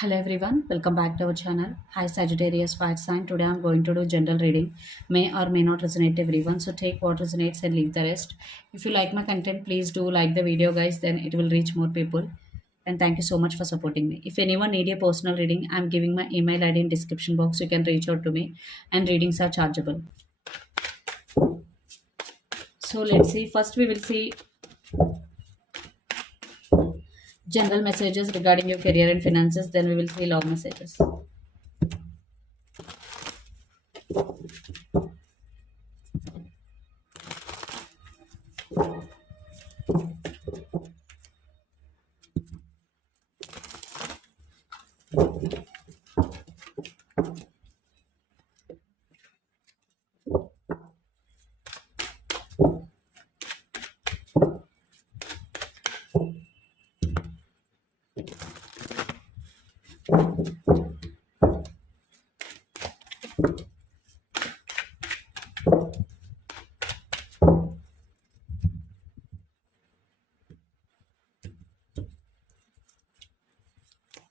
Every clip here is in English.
Hello everyone, welcome back to our channel. Hi Sagittarius Fire Sign. Today I'm going to do general reading. May or may not resonate everyone, so take what resonates and leave the rest. If you like my content, please do like the video, guys. Then it will reach more people. And thank you so much for supporting me. If anyone need a personal reading, I'm giving my email ID in description box. You can reach out to me, and readings are chargeable. So let's see. First, we will see general messages regarding your career and finances. Then we will see love messages.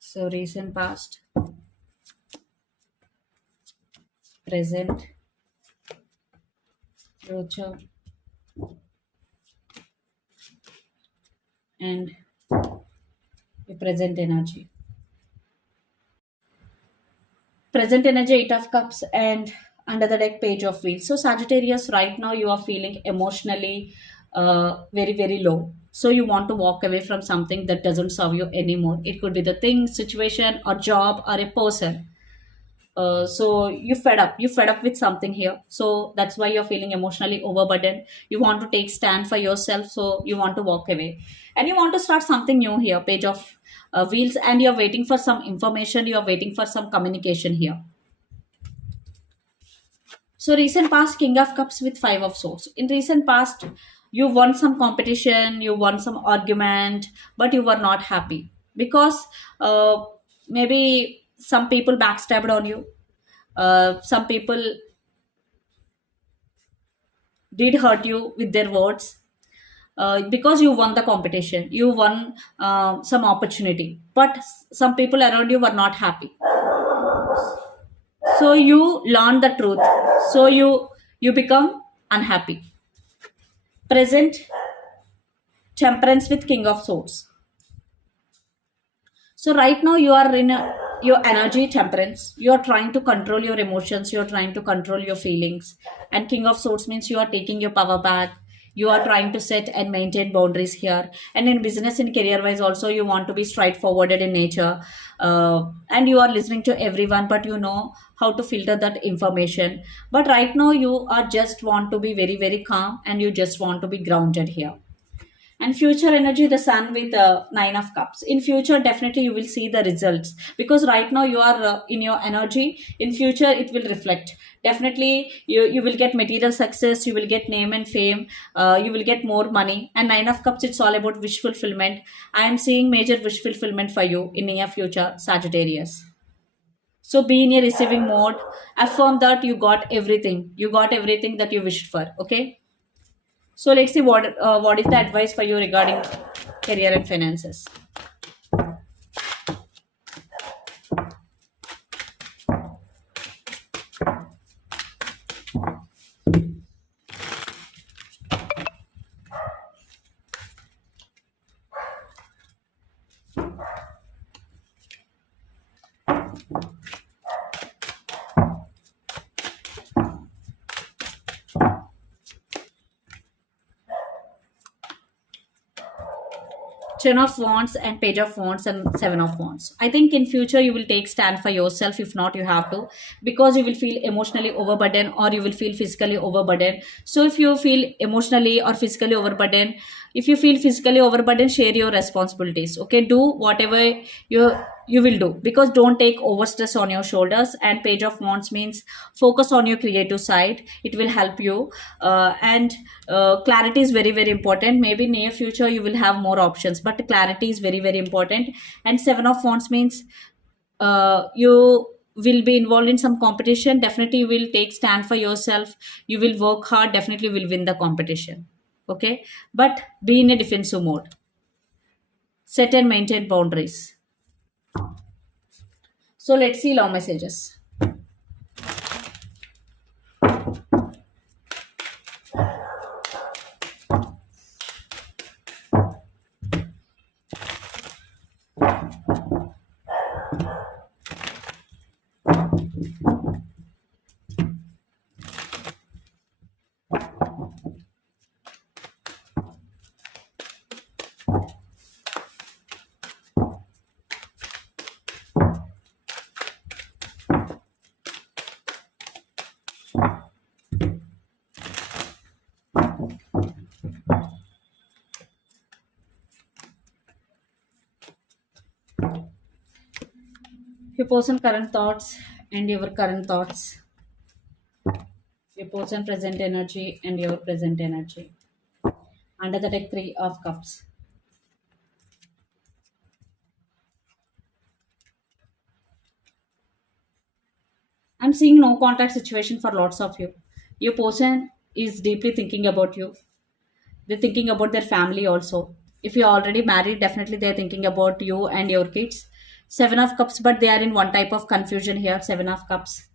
So recent past, present, future, and your present energy. Present energy, Eight of Cups, and under the deck, Page of Wheels. So Sagittarius, right now you are feeling emotionally very, very low. So you want to walk away from something that doesn't serve you anymore. It could be the thing, situation, or job, or a person. So you fed up with something here, so that's why you're feeling emotionally overburdened. You want to take stand for yourself, so you want to walk away, and you want to start something new here. Page of Wheels, and you're waiting for some information, you're waiting for some communication here. So recent past, King of Cups with Five of Swords. In recent past, you won some competition, you won some argument, but you were not happy because maybe some people backstabbed on you. Some people did hurt you with their words, because you won the competition, you won some opportunity, but some people around you were not happy, so you learn the truth, so you become unhappy. Present, Temperance with King of Swords. So right now you are in your energy, temperance. You are trying to control your emotions. You are trying to control your feelings. And King of Swords means you are taking your power back. You are trying to set and maintain boundaries here. And in business and career wise also, you want to be straightforwarded in nature. And you are listening to everyone, but you know how to filter that information. But right now you are just want to be very, very calm, and you just want to be grounded here. And future energy, the sun with Nine of Cups. In future, definitely you will see the results, because right now you are in your energy. In future it will reflect. Definitely you will get material success, you will get name and fame, you will get more money. And Nine of Cups, it's all about wish fulfillment. I am seeing major wish fulfillment for you in near future, Sagittarius. So be in a receiving mode. Affirm that you got everything that you wished for. Okay. So let's see what is the advice for you regarding career and finances. 10 of Wands and Page of Wands and Seven of Wands. I think in future you will take stand for yourself. If not, you have to, because you will feel emotionally overburdened, or you will feel physically overburdened. So if you feel emotionally or physically overburdened, if you feel physically overburdened, share your responsibilities. Okay, do whatever you you will do, because don't take over stress on your shoulders. And Page of Wands means focus on your creative side. It will help you, and clarity is very, very important. Maybe near future you will have more options, but clarity is very, very important. And Seven of Wands means you will be involved in some competition. Definitely you will take stand for yourself, you will work hard, definitely will win the competition. Okay, but be in a defensive mode. Set and maintain boundaries. So let's see love messages. Your person current thoughts and your current thoughts. Your person present energy and your present energy. Under the deck, Three of Cups. I'm seeing no contact situation for lots of you. Your person is deeply thinking about you. They're thinking about their family also. If you're already married, definitely they're thinking about you and your kids. Seven of Cups, but they are in one type of confusion here. Seven of Cups.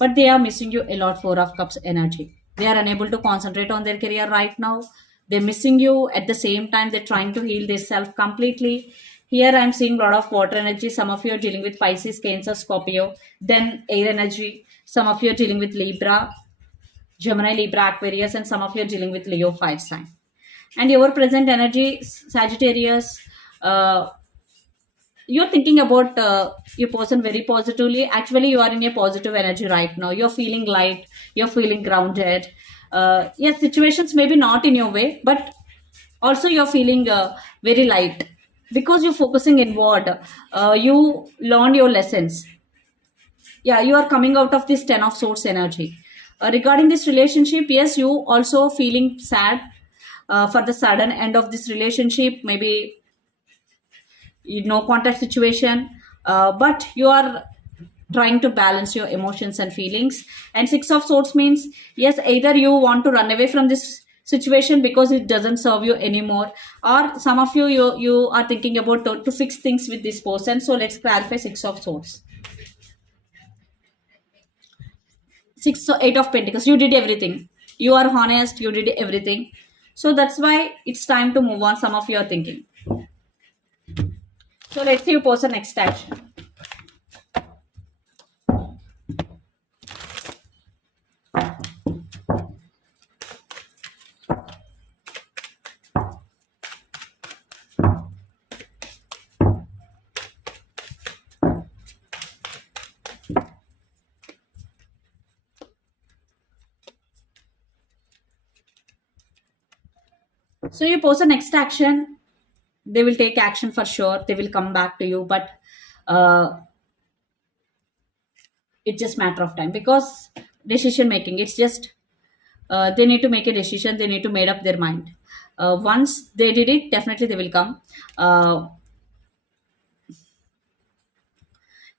But they are missing you a lot. Four of Cups energy. They are unable to concentrate on their career right now. They're missing you. At the same time, they're trying to heal themselves completely. Here I'm seeing a lot of water energy. Some of you are dealing with Pisces, Cancer, Scorpio. Then air energy. Some of you are dealing with Libra, Gemini, Libra, Aquarius, and some of you are dealing with Leo fire sign. And your present energy, Sagittarius, you're thinking about your person very positively. Actually, you are in a positive energy right now. You're feeling light, you're feeling grounded. Yes, situations maybe not in your way, but also you're feeling very light because you're focusing inward. You learned your lessons. Yeah, you are coming out of this 10 of swords energy. Regarding this relationship, yes, you also feeling sad for the sudden end of this relationship, maybe no contact situation, but you are trying to balance your emotions and feelings. And Six of Swords means, yes, either you want to run away from this situation because it doesn't serve you anymore, or some of you are thinking about to fix things with this person. So let's clarify Six of Swords. Eight of Pentacles, you did everything, you are honest, you did everything, so that's why it's time to move on, some of you are thinking. So let's see you pose the next action. So you pose the next action, they will take action for sure, they will come back to you, but it's just matter of time because decision making, it's just they need to make a decision, they need to make up their mind. Once they did it, definitely they will come.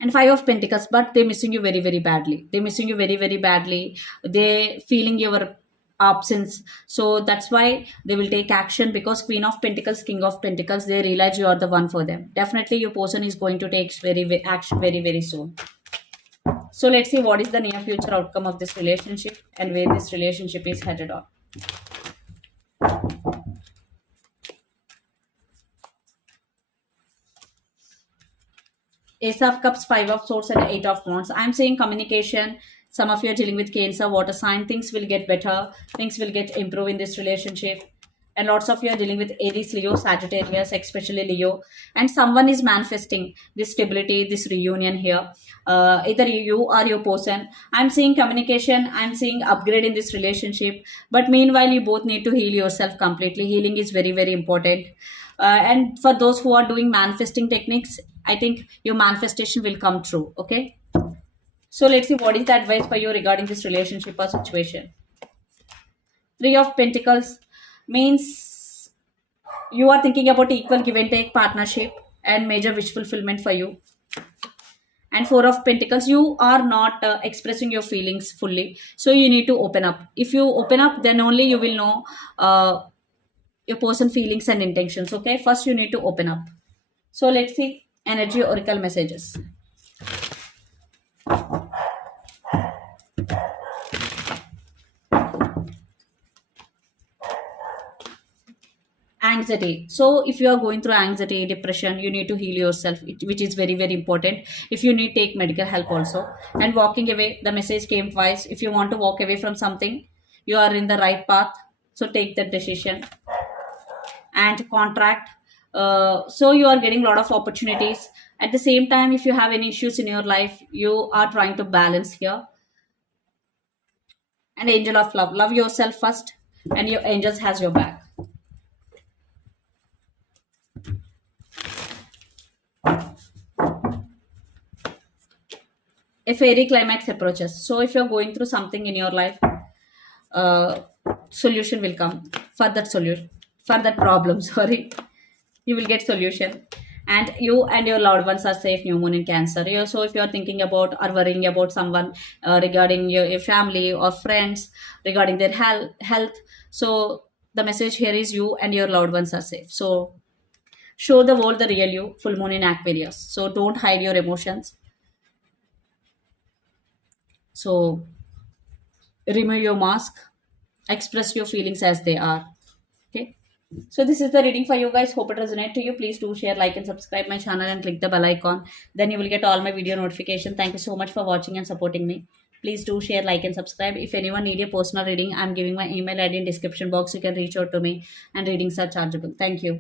And Five of Pentacles, but they're missing you very very badly, they're missing you very very badly, they feeling your absence, so that's why they will take action, because Queen of Pentacles, King of Pentacles, they realize you are the one for them. Definitely your person is going to take action very very soon. So let's see what is the near future outcome of this relationship and where this relationship is headed on. Ace of Cups, Five of Swords, and Eight of Wands. I'm saying communication. Some of you are dealing with Cancer, water sign. Things will get better. Things will get improved in this relationship. And lots of you are dealing with Aries, Leo, Sagittarius, especially Leo. And someone is manifesting this stability, this reunion here. Either you or your person. I'm seeing communication. I'm seeing upgrade in this relationship. But meanwhile, you both need to heal yourself completely. Healing is very, very important. And for those who are doing manifesting techniques, I think your manifestation will come true. Okay. So let's see what is the advice for you regarding this relationship or situation. Three of Pentacles means you are thinking about equal give and take partnership and major wish fulfillment for you. And Four of Pentacles, you are not expressing your feelings fully, so you need to open up. If you open up, then only you will know your person feelings and intentions. Okay, first you need to open up. So let's see energy oracle messages. Anxiety. So if you are going through anxiety, depression, you need to heal yourself, which is very, very important. If you need, take medical help also. And walking away, the message came twice. If you want to walk away from something, you are in the right path, so take that decision. And contract, so you are getting a lot of opportunities. At the same time, if you have any issues in your life, you are trying to balance here. And angel of love, love yourself first, and your angels has your back. A fairy climax approaches. So if you're going through something in your life, uh, solution will come for that solution, for that problem. Sorry, you will get solution. And you and your loved ones are safe. New moon in Cancer. So if you are thinking about or worrying about someone, regarding your family or friends, regarding their health, so the message here is you and your loved ones are safe. So show the world the real you. Full moon in Aquarius. So don't hide your emotions. So remove your mask, express your feelings as they are. Okay. So this is the reading for you guys. Hope it resonates to you. Please do share, like, and subscribe my channel and click the bell icon. Then you will get all my video notification. Thank you so much for watching and supporting me. Please do share, like, and subscribe. If anyone need a personal reading, I'm giving my email ID in description box. You can reach out to me, and readings are chargeable. Thank you.